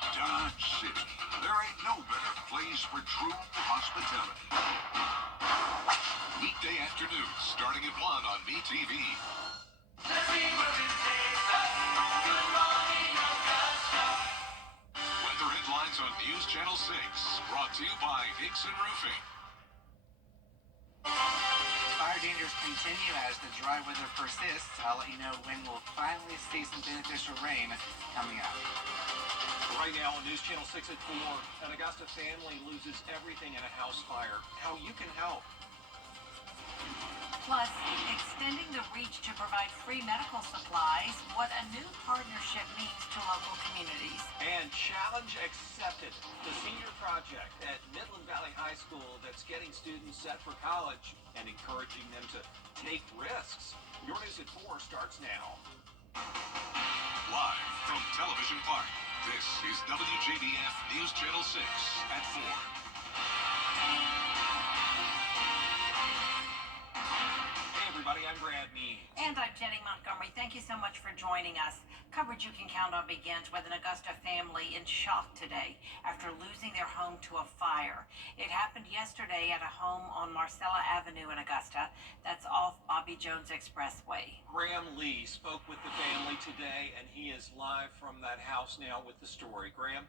Dodge City. There ain't no better place for true hospitality. Weekday afternoons starting at 1 on BTV. Weather headlines on News Channel 6. Brought to you by Nixon Roofing. Fire dangers continue as the dry weather persists. I'll let you know when we'll finally see some beneficial rain coming up. Right now on News Channel 6 at 4, an Augusta family loses everything in a house fire. How you can help. Plus, extending the reach to provide free medical supplies, what a new partnership means to local communities. And challenge accepted, the senior project at Midland Valley High School that's getting students set for college and encouraging them to take risks. Your News at 4 starts now. Live from Television Park, this is WJBF News Channel 6 at 4. Everybody, I'm Brad Means. And I'm Jenny Montgomery. Thank you so much for joining us. Coverage you can count on begins with an Augusta family in shock today after losing their home to a fire. It happened yesterday at a home on Marcella Avenue in Augusta. That's off Bobby Jones Expressway. Graham Lee spoke with the family today, and he is live from that house now with the story. Graham?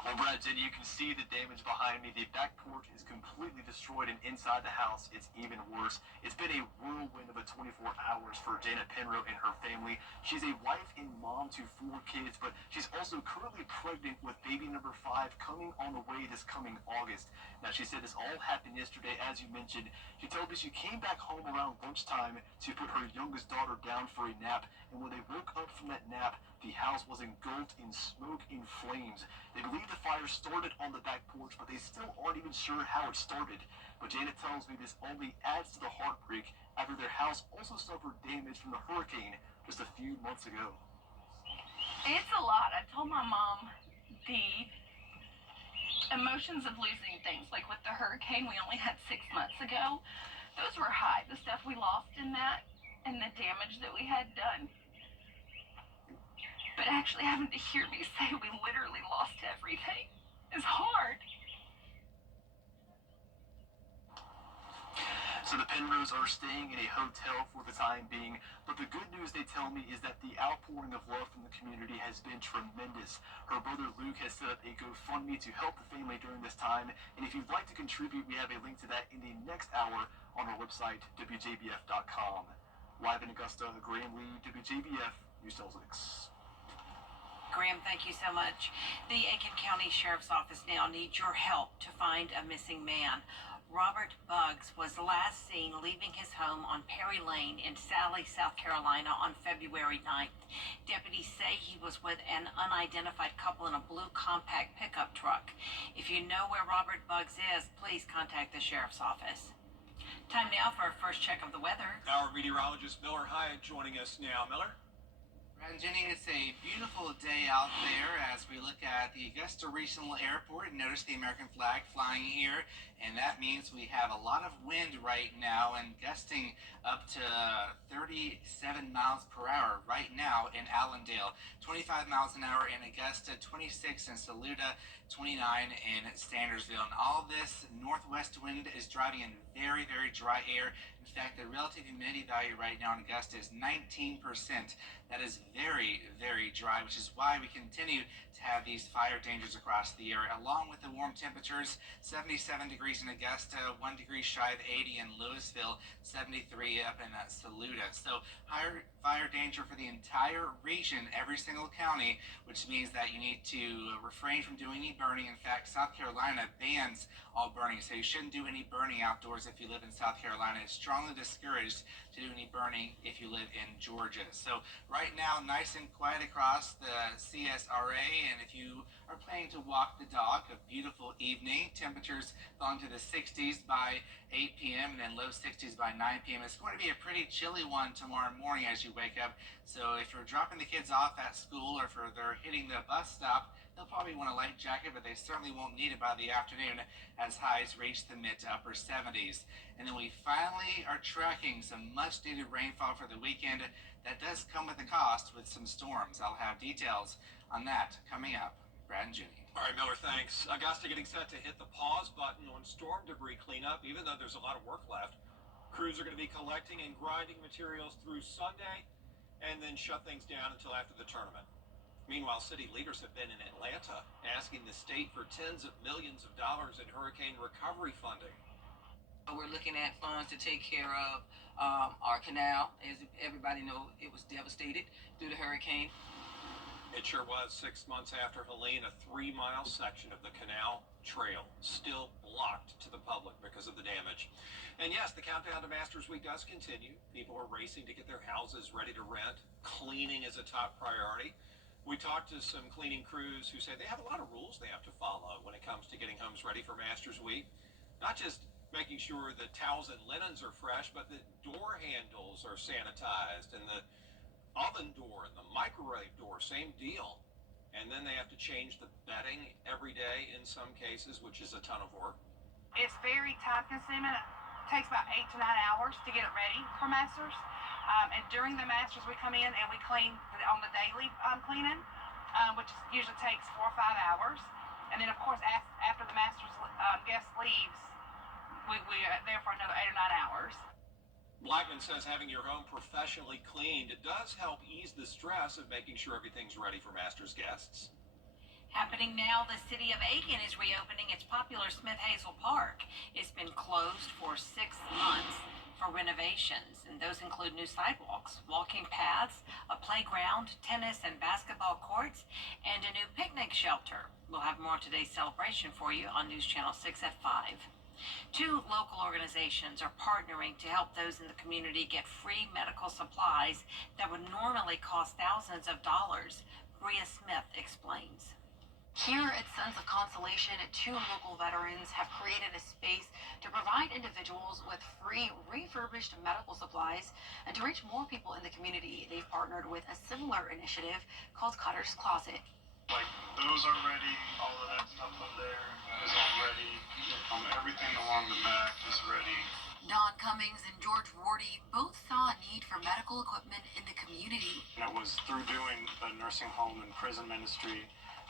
Well, Brad, Jenny, you can see the damage behind me. The back porch is completely destroyed, and inside the house, it's even worse. It's been a whirlwind of a 24 hours for Jana Penrose and her family. She's a wife and mom to 4 kids, but she's also currently pregnant with baby number 5 coming on the way this coming August. Now, she said this all happened yesterday, as you mentioned. She told me she came back home around lunchtime to put her youngest daughter down for a nap, and when they woke up from that nap, the house was engulfed in smoke and flames. They believe the fire started on the back porch, but they still aren't even sure how it started. But Janet tells me this only adds to the heartbreak after their house also suffered damage from the hurricane just a few months ago. It's a lot. I told my mom the emotions of losing things, like with the hurricane we only had 6 months ago, those were high. The stuff we lost in that and the damage that we had done. But actually having to hear me say we literally lost everything is hard. So the Penrose are staying in a hotel for the time being, but the good news they tell me is that the outpouring of love from the community has been tremendous. Her brother Luke has set up a GoFundMe to help the family during this time, and if you'd like to contribute, we have a link to that in the next hour on our website, WJBF.com. Live in Augusta, Graham Lee, WJBF, News Channel 6. Graham, thank you so much. The Aiken County Sheriff's Office now needs your help to find a missing man. Robert Buggs was last seen leaving his home on Perry Lane in Sally, South Carolina on February 9th. Deputies say he was with an unidentified couple in a blue compact pickup truck. If you know where Robert Buggs is, please contact the Sheriff's Office. Time now for our first check of the weather. Our meteorologist Miller Hyatt joining us now. Miller? And Jenny, it's a beautiful day out there as we look at the Augusta Regional Airport and notice the American flag flying here. And that means we have a lot of wind right now and gusting up to 37 miles per hour right now in Allendale. 25 miles an hour in Augusta, 26 in Saluda, 29 in Sandersville. And all this northwest wind is driving in very, very dry air. In fact, the relative humidity value right now in Augusta is 19%. That is very, very dry, which is why we continue to have these fire dangers across the area, along with the warm temperatures. 77 degrees in Augusta, 1 degree shy of 80 in Louisville, 73 up in Saluda. So higher fire danger for the entire region, every single county, which means that you need to refrain from doing any burning. In fact, South Carolina bans all burning, so you shouldn't do any burning outdoors if you live in South Carolina. It's strongly discouraged to do any burning if you live in Georgia. So right now, nice and quiet across the CSRA, and if you are planning to walk the dog, a beautiful evening. Temperatures fall into the 60s by 8 p.m. and then low 60s by 9 p.m. It's going to be a pretty chilly one tomorrow morning as you wake up. So if you're dropping the kids off at school or if they're hitting the bus stop, They'll probably want a light jacket, but they certainly won't need it by the afternoon as highs reach the mid to upper 70s. And then we finally are tracking some much needed rainfall for the weekend. That does come with a cost with some storms. I'll have details on that coming up. Brad and Jenny. All right, Miller, thanks. Augusta getting set to hit the pause button on storm debris cleanup, even though there's a lot of work left. Crews are going to be collecting and grinding materials through Sunday and then shut things down until after the tournament. Meanwhile, city leaders have been in Atlanta asking the state for tens of millions of dollars in hurricane recovery funding. We're looking at funds to take care of our canal. As everybody knows, it was devastated due to hurricane. It sure was. 6 months after Helene, a 3-mile section of the canal trail still blocked to the public because of the damage. And yes, the countdown to Masters Week does continue. People are racing to get their houses ready to rent. Cleaning is a top priority. We talked to some cleaning crews who say they have a lot of rules they have to follow when it comes to getting homes ready for Masters Week. Not just making sure the towels and linens are fresh, but the door handles are sanitized, and the oven door and the microwave door, same deal. And then they have to change the bedding every day in some cases, which is a ton of work. It's very time consuming. It takes about 8 to 9 hours to get it ready for Masters. And during the Masters, we come in and we clean on the daily cleaning, which usually takes 4 or 5 hours. And then, of course, after the Masters guest leaves, we are there for another 8 or 9 hours. Blackman says having your home professionally cleaned, it does help ease the stress of making sure everything's ready for Masters guests. Happening now, the city of Aiken is reopening its popular Smith Hazel Park. It's been closed for 6 months for renovations, and those include new sidewalks, walking paths, a playground, tennis and basketball courts, and a new picnic shelter. We'll have more of today's celebration for you on News Channel 6 at 5. 2 local organizations are partnering to help those in the community get free medical supplies that would normally cost thousands of dollars. Bria Smith explains. Here at Sons of Consolation, 2 local veterans have created a space to provide individuals with free refurbished medical supplies. And to reach more people in the community, they've partnered with a similar initiative called Cutter's Closet. Like, those are ready, all of that stuff up there is all ready. Everything along the back is ready. Don Cummings and George Wardy both saw a need for medical equipment in the community. And it was through doing the nursing home and prison ministry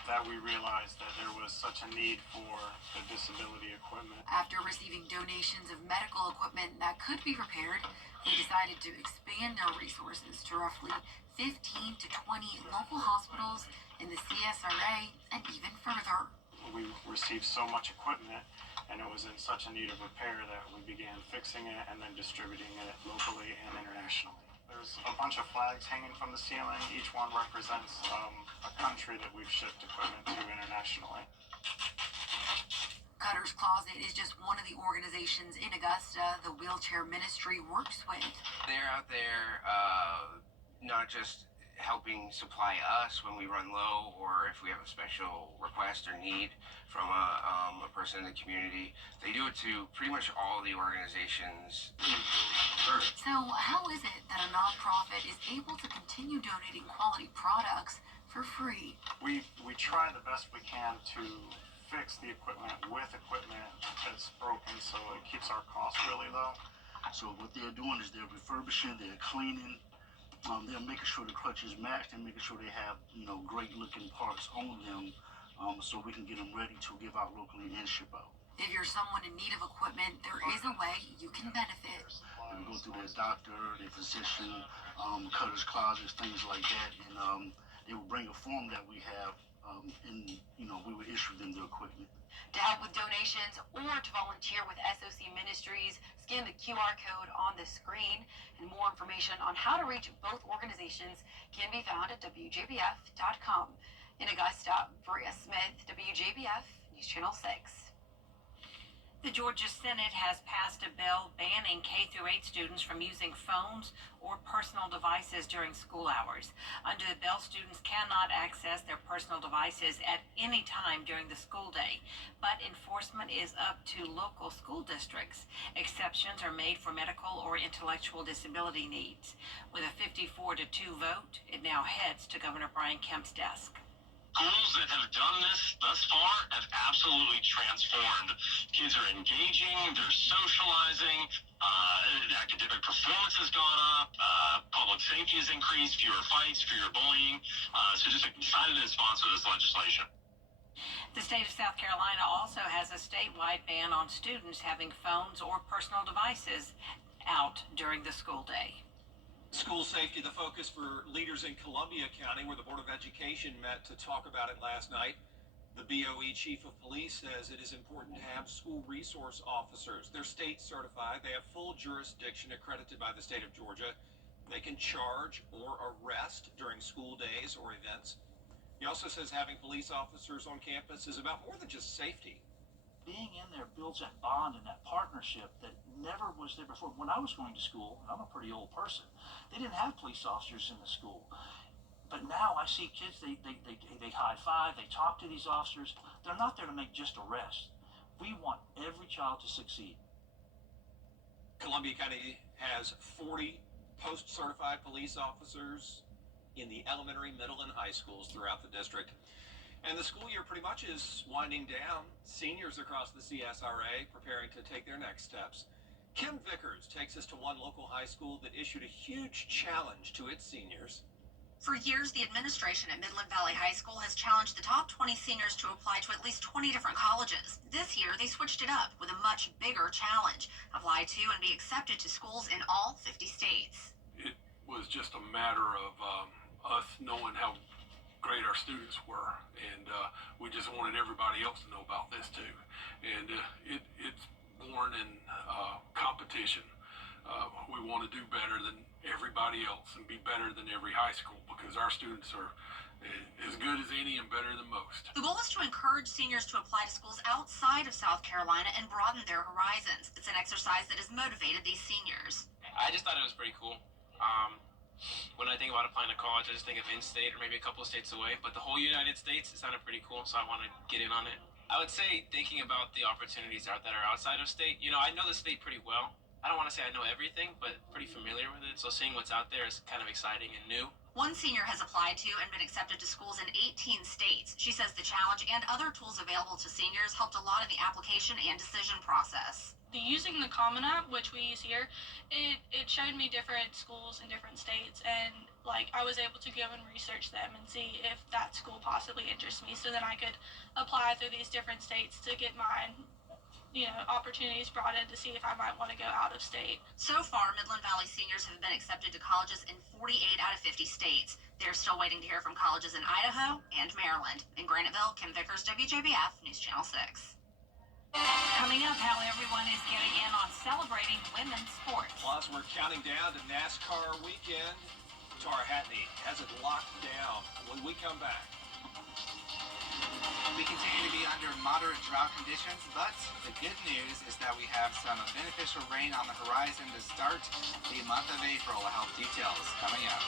that we realized that there was such a need for the disability equipment. After receiving donations of medical equipment that could be repaired, they decided to expand their resources to roughly 15 to 20 local hospitals in the CSRA and even further. We received so much equipment and it was in such a need of repair that we began fixing it and then distributing it locally and internationally. There's a bunch of flags hanging from the ceiling. Each one represents a country that we've shipped equipment to internationally. Cutter's Closet is just one of the organizations in Augusta the wheelchair ministry works with. They're out there not just helping supply us when we run low or if we have a special request or need from a person in the community. They do it to pretty much all the organizations. So how is it that a nonprofit is able to continue donating quality products for free? We try the best we can to fix the equipment with equipment that's broken, so it keeps our costs really low. So what they're doing is they're refurbishing, they're cleaning, they're making sure the clutches match and making sure they have, great looking parts on them, so we can get them ready to give out locally and ship out. If you're someone in need of equipment, there is a way you can benefit. They go through their doctor, their physician, Cutter's Closets, things like that, and they will bring a form that we have, and we will issue them the equipment. To help with donations or to volunteer with SOC Ministries, scan the QR code on the screen. And more information on how to reach both organizations can be found at WJBF.com. In Augusta, Bria Smith, WJBF, News Channel 6. The Georgia Senate has passed a bill banning K-8 students from using phones or personal devices during school hours. Under the bill, students cannot access their personal devices at any time during the school day, but enforcement is up to local school districts. Exceptions are made for medical or intellectual disability needs. With a 54-2 vote, it now heads to Governor Brian Kemp's desk. Schools that have done this thus far have absolutely transformed. Kids are engaging, they're socializing, academic performance has gone up, public safety has increased, fewer fights, fewer bullying. So just excited to sponsor this legislation. The state of South Carolina also has a statewide ban on students having phones or personal devices out during the school day. School safety, the focus for leaders in Columbia County, where the Board of Education met to talk about it last night. The BOE chief of police says it is important to have school resource officers. They're state certified. They have full jurisdiction accredited by the state of Georgia. They can charge or arrest during school days or events. He also says having police officers on campus is about more than just safety. Being in there builds that bond and that partnership that never was there before. When I was going to school, and I'm a pretty old person, they didn't have police officers in the school. But now I see kids, they high five, they talk to these officers. They're not there to make just arrests. We want every child to succeed. Columbia County has 40 post-certified police officers in the elementary, middle, and high schools throughout the district. And the school year pretty much is winding down. Seniors across the CSRA preparing to take their next steps. Kim Vickers takes us to one local high school that issued a huge challenge to its seniors. For years, the administration at Midland Valley High School has challenged the top 20 seniors to apply to at least 20 different colleges. This year, they switched it up with a much bigger challenge. Apply to and be accepted to schools in all 50 states. It was just a matter of us knowing how great our students were, and we just wanted everybody else to know about this too. And it's born in competition. We want to do better than everybody else and be better than every high school because our students are as good as any and better than most. The goal is to encourage seniors to apply to schools outside of South Carolina and broaden their horizons. It's an exercise that has motivated these seniors. I just thought it was pretty cool. When I think about applying to college, I just think of in-state or maybe a couple of states away. But the whole United States, it sounded pretty cool, so I want to get in on it. I would say thinking about the opportunities that are outside of state. You know, I know the state pretty well. I don't want to say I know everything, but pretty familiar with it. So seeing what's out there is kind of exciting and new. One senior has applied to and been accepted to schools in 18 states. She says the challenge and other tools available to seniors helped a lot in the application and decision process. Using the Common App, which we use here, it showed me different schools in different states, and like I was able to go and research them and see if that school possibly interests me, so then I could apply through these different states to get my opportunities brought in to see if I might want to go out of state. So far, Midland Valley seniors have been accepted to colleges in 48 out of 50 states. They're still waiting to hear from colleges in Idaho and Maryland. In Graniteville, Kim Vickers, WJBF, News Channel 6. Coming up, how everyone is getting in on celebrating women's sports. Plus, we're counting down to NASCAR weekend. Tara Hatney has it locked down when we come back. We continue to be under moderate drought conditions, but the good news is that we have some beneficial rain on the horizon to start the month of April. Health details coming up.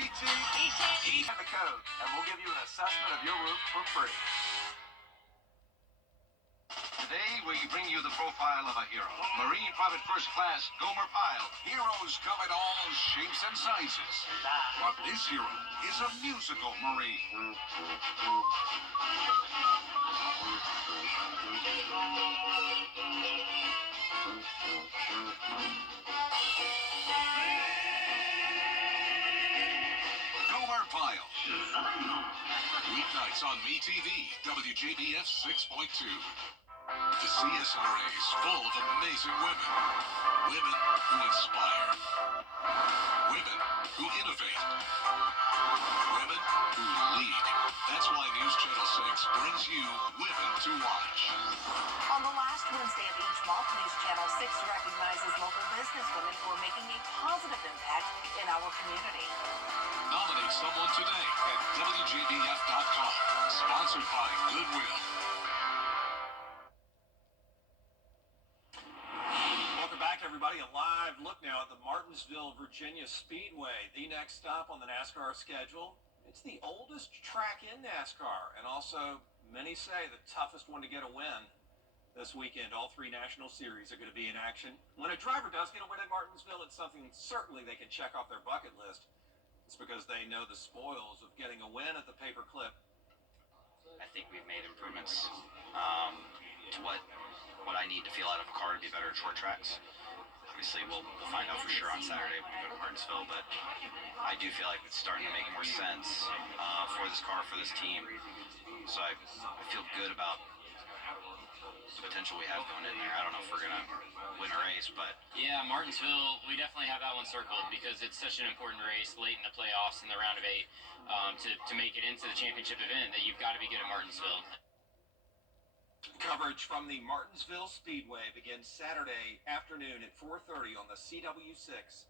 ET and the code, and we'll give you an assessment of your roof for free. Today, we bring you the profile of a hero. Marine Private First Class Gomer Pyle. Heroes come in all shapes and sizes. But this hero is a musical Marine. Gomer Pyle. Weeknights on MeTV, WJBF 6.2. The CSRA is full of amazing women. Women who inspire. Women who innovate. Women who lead. That's why News Channel 6 brings you Women to Watch. On the last Wednesday of each month, News Channel 6 recognizes local businesswomen who are making a positive impact in our community. Nominate someone today at WJBF.com. Sponsored by Goodwill. Welcome back, everybody. A live look now at the Martinsville, Virginia Speedway, the next stop on the NASCAR schedule. It's the oldest track in NASCAR, and also, many say, the toughest one to get a win this weekend. All three national series are going to be in action. When a driver does get a win at Martinsville, it's something certainly they can check off their bucket list. It's because they know the spoils of getting a win at the paperclip. I think we've made improvements to what I need to feel out of a car to be better at short tracks. Obviously, we'll find out for sure on Saturday when we go to Martinsville, but I do feel like it's starting to make more sense for this car, for this team. So I feel good about the potential we have going in there. I don't know if we're going to win a race, but... Yeah, Martinsville, we definitely have that one circled because it's such an important race late in the playoffs in the round of 8 to make it into the championship event that you've got to be good at Martinsville. Coverage from the Martinsville Speedway begins Saturday afternoon at 4:30 on the CW6.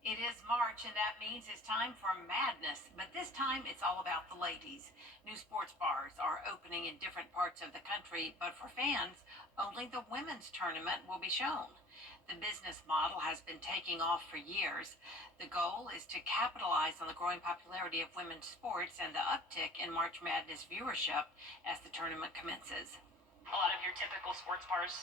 It is March, and that means it's time for madness. But this time, it's all about the ladies. New sports bars are opening in different parts of the country, but for fans, only the women's tournament will be shown. The business model has been taking off for years. The goal is to capitalize on the growing popularity of women's sports and the uptick in March Madness viewership as the tournament commences. A lot of your typical sports bars,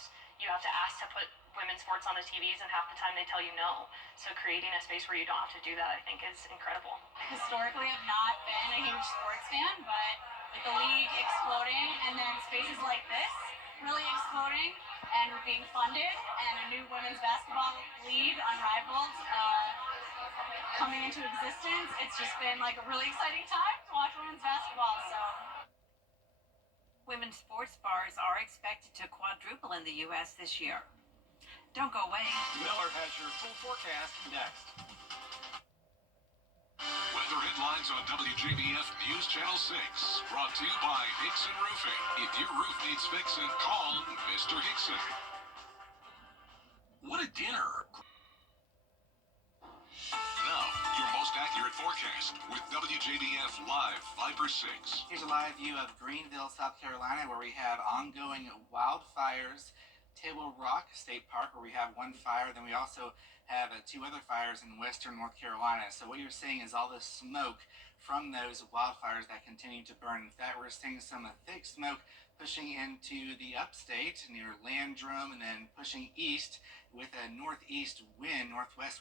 you have to ask to put women's sports on the TVs, and half the time they tell you no. So creating a space where you don't have to do that, I think, is incredible. Historically, I've not been a huge sports fan, but with the league exploding and then spaces like this really exploding and being funded and a new women's basketball league unrivaled coming into existence, it's just been like a really exciting time to watch women's basketball. So. Women's sports bars are expected to quadruple in the U.S. this year. Don't go away. Miller has your full forecast next. Weather headlines on WJBF News Channel 6. Brought to you by Hickson Roofing. If your roof needs fixing, call Mr. Hickson. What a dinner. Now, your most accurate forecast with WJBF Live Viper 6. Here's a live view of Greenville, South Carolina, where we have ongoing wildfires. Table Rock State Park, where we have one fire. Then we also have 2 other fires in western North Carolina. So what you're seeing is all the smoke from those wildfires that continue to burn. In fact, we're seeing some thick smoke pushing into the upstate near Landrum and then pushing east with a northwest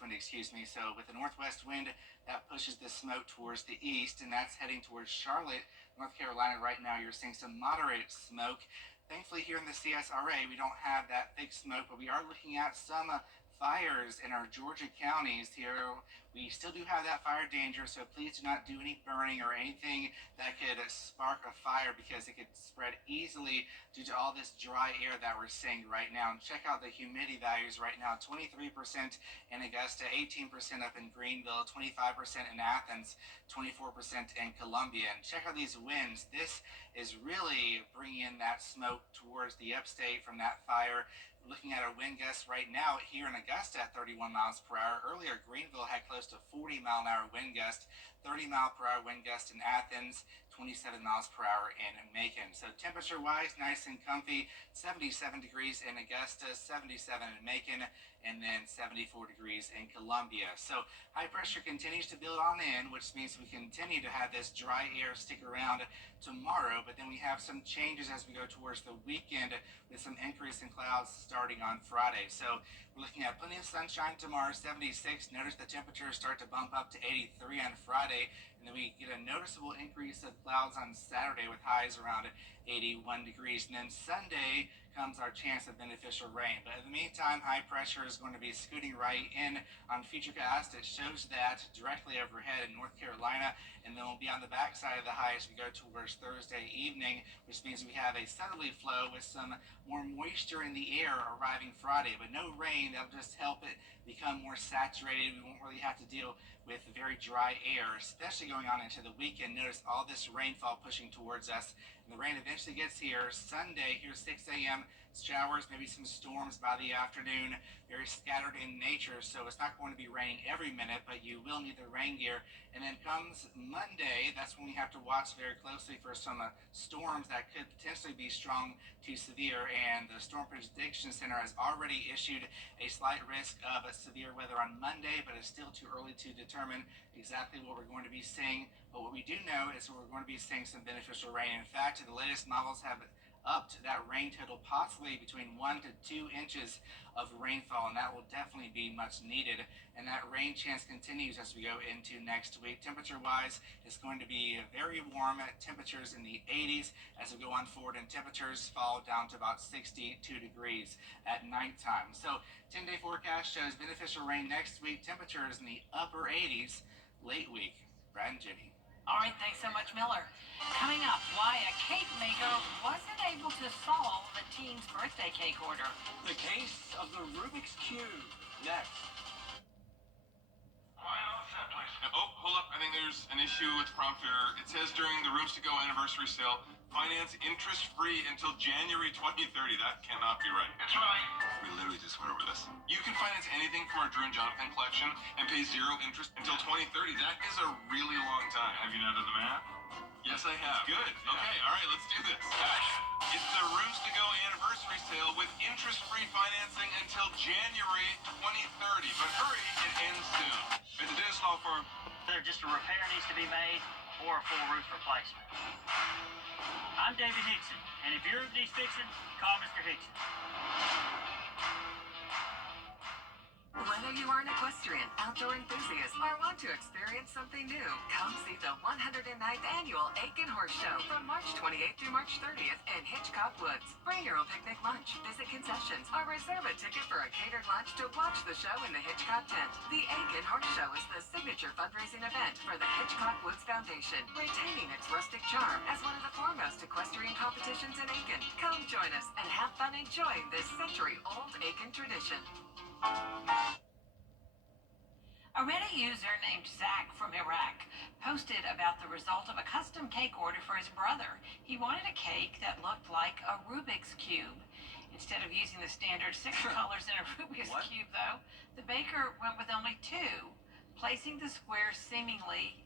wind, excuse me. So with the northwest wind, that pushes the smoke towards the east, and that's heading towards Charlotte, North Carolina. Right now, you're seeing some moderate smoke. Thankfully, here in the CSRA, we don't have that thick smoke, but we are looking at some fires in our Georgia counties here. We still do have that fire danger, so please do not do any burning or anything that could spark a fire because it could spread easily due to all this dry air that we're seeing right now. And check out the humidity values right now, 23% in Augusta, 18% up in Greenville, 25% in Athens, 24% in Columbia. And check out these winds. This is really bringing in that smoke towards the upstate from that fire. Looking at our wind gusts right now here in Augusta at 31 miles per hour. Earlier, Greenville had close to 40 mile an hour wind gust, 30 mile per hour wind gust in Athens, 27 miles per hour in Macon. So temperature wise, nice and comfy, 77 degrees in Augusta, 77 in Macon, and then 74 degrees in Columbia. So high pressure continues to build on in, which means we continue to have this dry air stick around tomorrow, but then we have some changes as we go towards the weekend with some increase in clouds starting on Friday. So we're looking at plenty of sunshine tomorrow, 76. Notice the temperatures start to bump up to 83 on Friday, and then we get a noticeable increase of clouds on Saturday with highs around 81 degrees. And then Sunday comes our chance of beneficial rain. But in the meantime, high pressure is going to be scooting right in on Futurecast. It shows that directly overhead in North Carolina, and then we'll be on the backside of the high as we go towards Thursday evening, which means we have a southerly flow with some more moisture in the air arriving Friday, but no rain. That'll just help it become more saturated. We won't really have to deal with very dry air, especially going on into the weekend. Notice all this rainfall pushing towards us, and the rain eventually gets here Sunday, here 6 a.m. Showers, maybe some storms by the afternoon, very scattered in nature, so it's not going to be raining every minute, but you will need the rain gear. And then comes Monday, that's when we have to watch very closely for some storms that could potentially be strong to severe, and the Storm Prediction Center has already issued a slight risk of severe weather on Monday, but it's still too early to determine exactly what we're going to be seeing. But what we do know is we're going to be seeing some beneficial rain. In fact, the latest models have upped that rain total possibly between 1 to 2 inches of rainfall, and that will definitely be much needed. And that rain chance continues as we go into next week. Temperature wise, it's going to be very warm at temperatures in the 80s as we go on forward, and temperatures fall down to about 62 degrees at nighttime. So 10-day forecast shows beneficial rain next week, temperatures in the upper 80s late week. Brad and Jenny. All right, thanks so much, Miller. Coming up, why a cake maker wasn't able to solve the teen's birthday cake order. The case of the Rubik's Cube. Next. Oh, hold up. I think there's an issue with prompter. It says during the Rooms to Go anniversary sale, finance interest-free until January 2030. That cannot be right. It's right. We literally just went over this. You can finance anything from our Drew and Jonathan collection and pay 0 interest until 2030. That is a really long time. Have you now done the math? Yes, I have. Good. Yeah. Okay, all right, let's do this. Gosh. It's the Rooms to Go anniversary sale with interest-free financing until January 2030. But hurry, it ends soon. It's a business law firm. Whether just a repair needs to be made or a full roof replacement. I'm David Hickson, and if your roof needs fixing, call Mr. Hickson. Whether you are an equestrian, outdoor enthusiast, or want to experience something new, come see the 109th Annual Aiken Horse Show from March 28th through March 30th in Hitchcock Woods. Bring your own picnic lunch, visit concessions, or reserve a ticket for a catered lunch to watch the show in the Hitchcock tent. The Aiken Horse Show is the signature fundraising event for the Hitchcock Woods Foundation, retaining its rustic charm as one of the foremost equestrian competitions in Aiken. Come join us and have fun enjoying this century-old Aiken tradition. A Reddit user named Zach from Iraq posted about the result of a custom cake order for his brother. He wanted a cake that looked like a Rubik's Cube. Instead of using the standard 6 colors in a Rubik's Cube, though, the baker went with only 2, placing the squares seemingly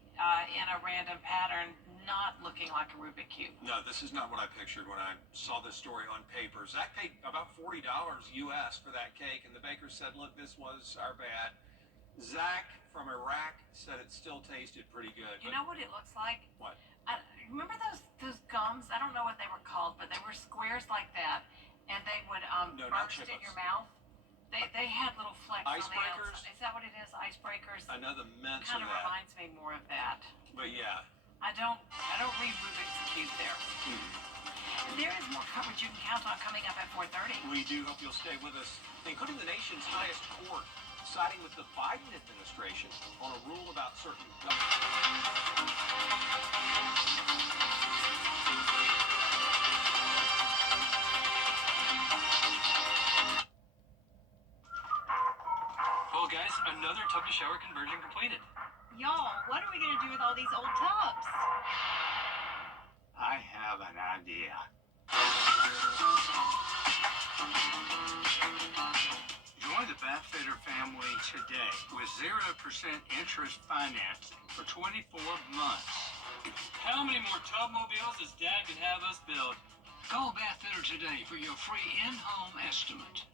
in a random pattern, not looking like a Rubik's Cube. No, this is not what I pictured when I saw this story on paper. Zach paid about $40 US for that cake, and the baker said, look, this was our bad. Zach from Iraq said it still tasted pretty good. You know what it looks like? What? Remember those gums? I don't know what they were called, but they were squares like that, and they would burst in your mouth. They had little flecks on the outside. Is that what it is? Icebreakers? I know the mints kind of of that. reminds me more of that. But yeah. I don't read Rubik's Cube there. There is more coverage you can count on coming up at 4:30. We do hope you'll stay with us, including the nation's highest court, siding with the Biden administration on a rule about certain Well, guys, another tub to shower conversion completed. Y'all, what are we going to do with all these old tubs? I have an idea. Join the Bathfitter family today with 0% interest financing for 24 months. How many more tub mobiles does Dad could have us build? Call Bathfitter today for your free in-home estimate.